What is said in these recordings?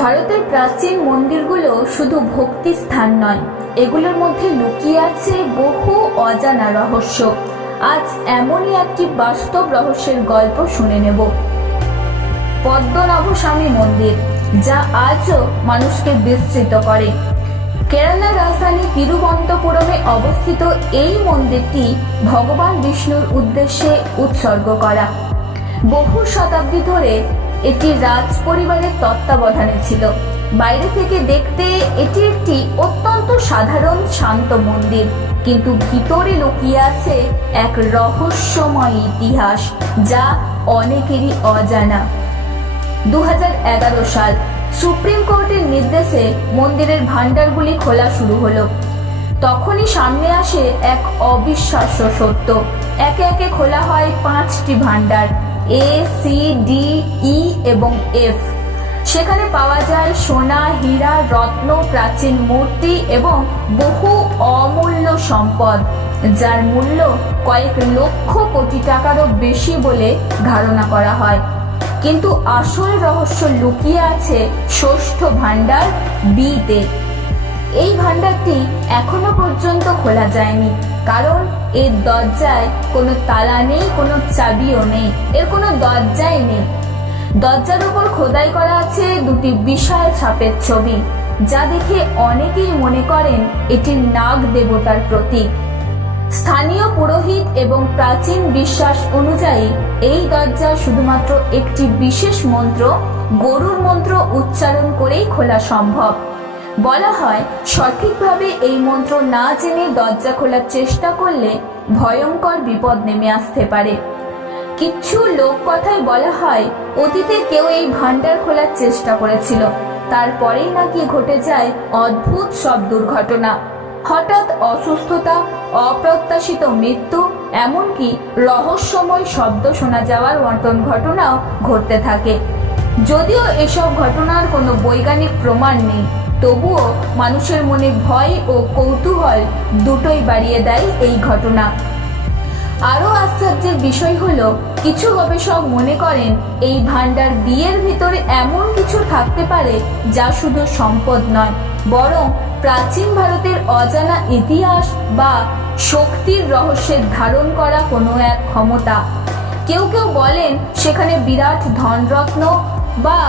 ভারতের প্রাচীন মন্দিরগুলো শুধু ভক্তি স্থান নয়, এগুলোর মধ্যে লুকিয়ে আছে বহু অজানা রহস্য। আজ এমনই একটি বাস্তব রহস্যের গল্প শুনে নেব। পদ্মনাভস্বামী মন্দির, যা আজও মানুষকে বিস্মিত করে। কেরালার রাজধানী তিরুবনন্তপুরমে অবস্থিত এই মন্দিরটি ভগবান বিষ্ণুর উদ্দেশ্যে উৎসর্গ করা। বহু শতাব্দী ধরে এটি রাজ পরিবারের তত্ত্বাবধানে ছিল। বাইরে থেকে দেখতে এটি একটি অত্যন্ত সাধারণ শান্ত মন্দির, কিন্তু ভিতরে লুকিয়ে আছে এক রহস্যময় ইতিহাস যা অনেকেরই অজানা। 2011 সাল সুপ্রিম কোর্টের নির্দেশে মন্দিরের ভান্ডারগুলি খোলা শুরু হলো। তখনই সামনে আসে এক অবিশ্বাস্য সত্য। একে একে খোলা হয় 5টি ভান্ডার, A, C, D, E এবং F। সেখানে পাওয়া যায় সোনা, হীরা, রত্ন, প্রাচীন মূর্তি এবং বহু অমূল্য সম্পদ, যার মূল্য কয়েক লক্ষ কোটি টাকারও বেশি বলে ধারণা করা হয়। কিন্তু আসল রহস্য লুকিয়ে আছে ষষ্ঠ ভান্ডার বিতে। এই ভান্ডারটি এখনো পর্যন্ত খোলা যায়নি, কারণ এর দরজায় কোনো তালা নেই, কোনো চাবিও নেই, এর কোনো দরজাই নেই। দরজার উপর খোদাই করা আছে 2টি বিশাল সাপের ছবি, যা দেখে অনেকেই মনে করেন এটি নাগ দেবতার প্রতীক। স্থানীয় পুরোহিত এবং প্রাচীন বিশ্বাস অনুযায়ী এই দরজা শুধুমাত্র একটি বিশেষ মন্ত্র, গরুর মন্ত্র উচ্চারণ করেই খোলা সম্ভব। বলা হয় সঠিকভাবে এই মন্ত্র না জেনে দরজা খোলার চেষ্টা করলে ভয়ঙ্কর বিপদ নেমে আসতে পারে। কিছু লোককথায় বলা হয় অতীতে কেউ এই ভান্ডার খোলার চেষ্টা করেছিল, তারপরেই নাকি ঘটে যায় অদ্ভুত সব দুর্ঘটনা। হঠাৎ অসুস্থতা, অপ্রত্যাশিত মৃত্যু, এমনকি রহস্যময় শব্দ শোনা যাওয়ার মতন ঘটনাও ঘটতে থাকে। যদিও এসব ঘটনার কোনো বৈজ্ঞানিক প্রমাণ নেই, তবুও মানুষের মনে ভয় ও কৌতূহল দুটোই বাড়িয়ে দেয় এই ঘটনা। আরও আশ্চর্যের বিষয় হলো, কিছু গবেষক মনে করেন এই ভান্ডার বিয়ের ভিতরে এমন কিছু থাকতে পারে যা শুধু সম্পদ নয়, বরং প্রাচীন ভারতের অজানা ইতিহাস বা শক্তির রহস্যের ধারণ করা কোনো এক ক্ষমতা। কেউ কেউ বলেন সেখানে বিরাট ধনরত্ন বা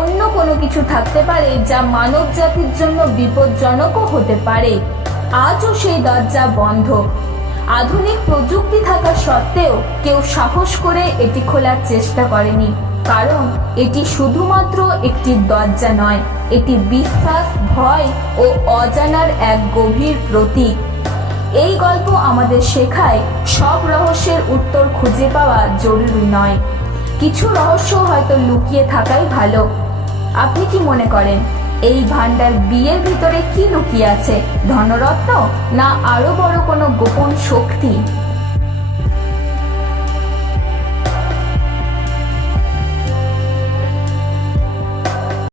অন্য কোনো কিছু থাকতে পারে যা মানব জাতির জন্য বিপজ্জনকও হতে পারে। আজও সেই দরজা বন্ধ। আধুনিক প্রযুক্তি থাকা সত্ত্বেও কেউ সাহস করে এটি খোলার চেষ্টা করেনি, কারণ এটি শুধুমাত্র একটি দরজা নয়, এটি বিশ্বাস, ভয় ও অজানার এক গভীর প্রতীক। এই গল্প আমাদের শেখায় সব রহস্যের উত্তর খুঁজে পাওয়া জরুরি নয়, কিছু রহস্য হয়তো লুকিয়ে থাকাই ভালো। আপনি কি মনে করেন এই ভান্ডার বিয়ের ভিতরে কি লুকিয়ে আছে? ধনরত্ন, না আরো বড় কোনো গোপন শক্তি?